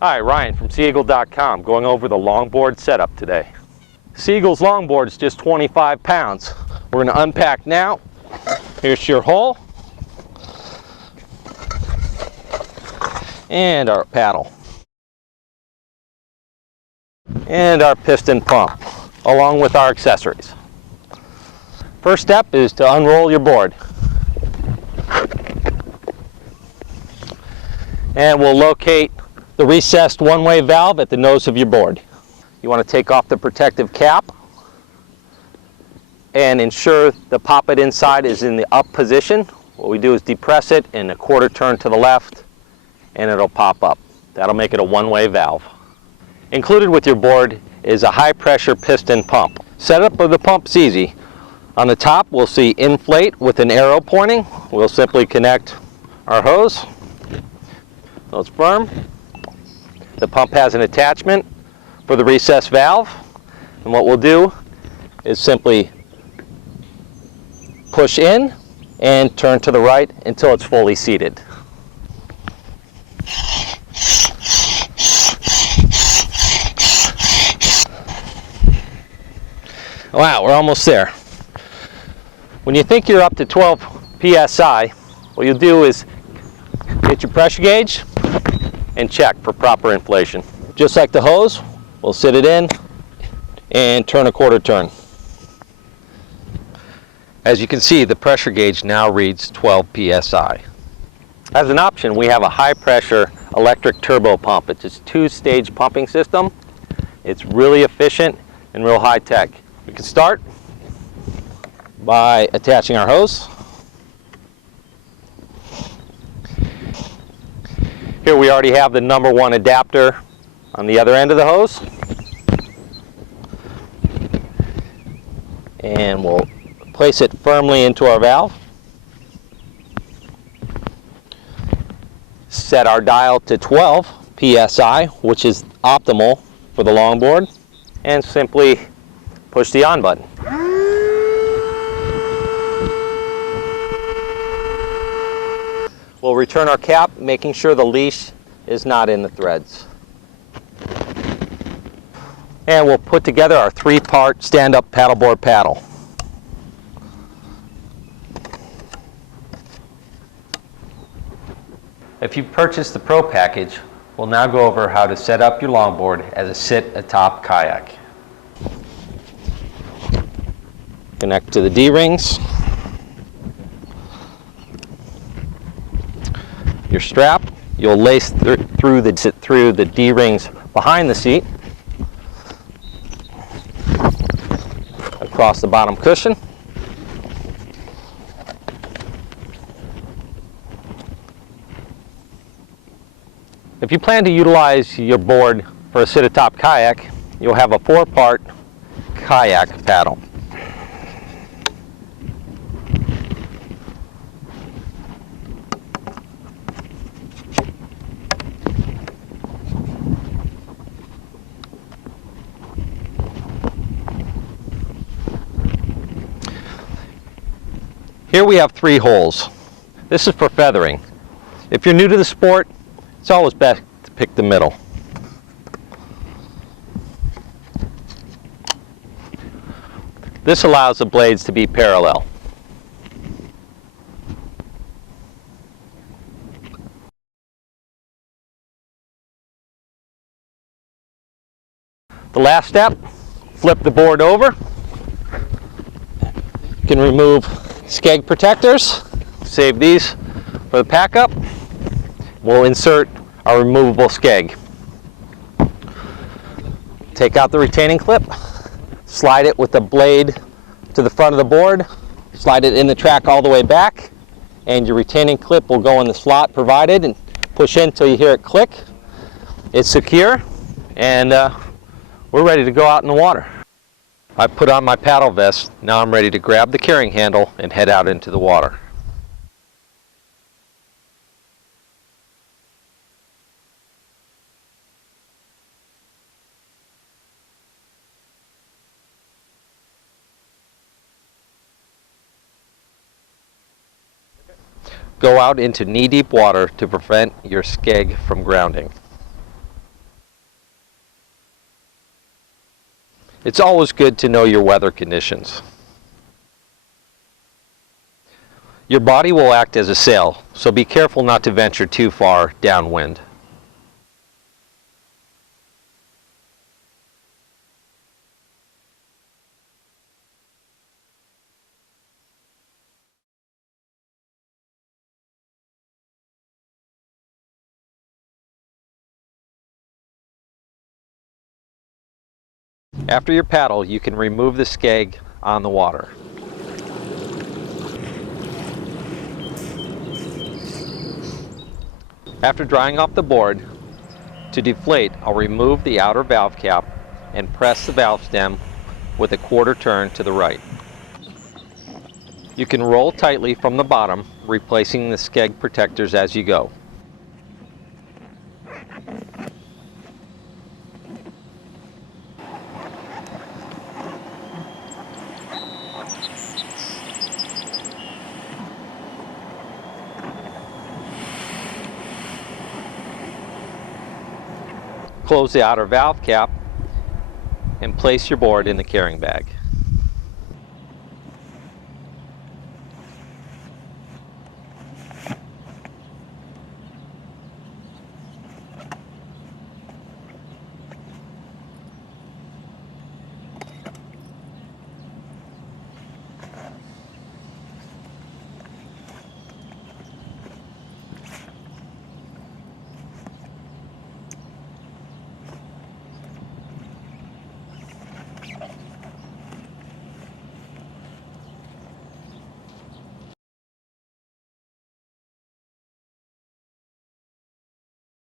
Hi, Ryan from Seagull.com, going over the longboard setup today. Seagull's longboard is just 25 pounds. We're going to unpack now. Here's your hull and our paddle and our piston pump, along with our accessories. First step is to unroll your board. And we'll locate the recessed one-way valve at the nose of your board. You want to take off the protective cap and ensure the poppet inside is in the up position. What we do is depress it in a quarter turn to the left and it'll pop up. That'll make it a one-way valve. Included with your board is a high-pressure piston pump. Setup of the pump's easy. On the top we'll see inflate with an arrow pointing. We'll simply connect our hose. So it's firm. The pump has an attachment for the recessed valve, and what we'll do is simply push in and turn to the right until it's fully seated. Wow, we're almost there. When you think you're up to 12 psi, what you'll do is get your pressure gauge and check for proper inflation. Just like the hose, we'll sit it in and turn a quarter turn. As you can see, the pressure gauge now reads 12 psi. As an option, we have a high pressure electric turbo pump. It's a two-stage pumping system. It's really efficient and real high tech. We can start by attaching our hose. Here we already have the number 1 adapter on the other end of the hose. And we'll place it firmly into our valve. Set our dial to 12 psi, which is optimal for the longboard, and simply push the on button. We'll return our cap, making sure the leash is not in the threads. And we'll put together our 3-part stand-up paddleboard paddle. If you purchased the Pro package, we'll now go over how to set up your longboard as a sit-atop kayak. Connect to the D-rings. Your strap, you'll lace through the D-rings behind the seat, across the bottom cushion. If you plan to utilize your board for a sit-atop kayak, you'll have a 4-part kayak paddle. Here we have 3 holes. This is for feathering. If you're new to the sport, it's always best to pick the middle. This allows the blades to be parallel. The last step, flip the board over. You can remove skeg protectors. Save these for the pack up. We'll insert our removable skeg. Take out the retaining clip, slide it with the blade to the front of the board, slide it in the track all the way back, and your retaining clip will go in the slot provided and push in until you hear it click. It's secure, and we're ready to go out in the water. I put on my paddle vest. Now I'm ready to grab the carrying handle and head out into the water. Go out into knee-deep water to prevent your skeg from grounding. It's always good to know your weather conditions. Your body will act as a sail, so be careful not to venture too far downwind. After your paddle, you can remove the skeg on the water. After drying off the board, to deflate, I'll remove the outer valve cap and press the valve stem with a quarter turn to the right. You can roll tightly from the bottom, replacing the skeg protectors as you go. Close the outer valve cap and place your board in the carrying bag.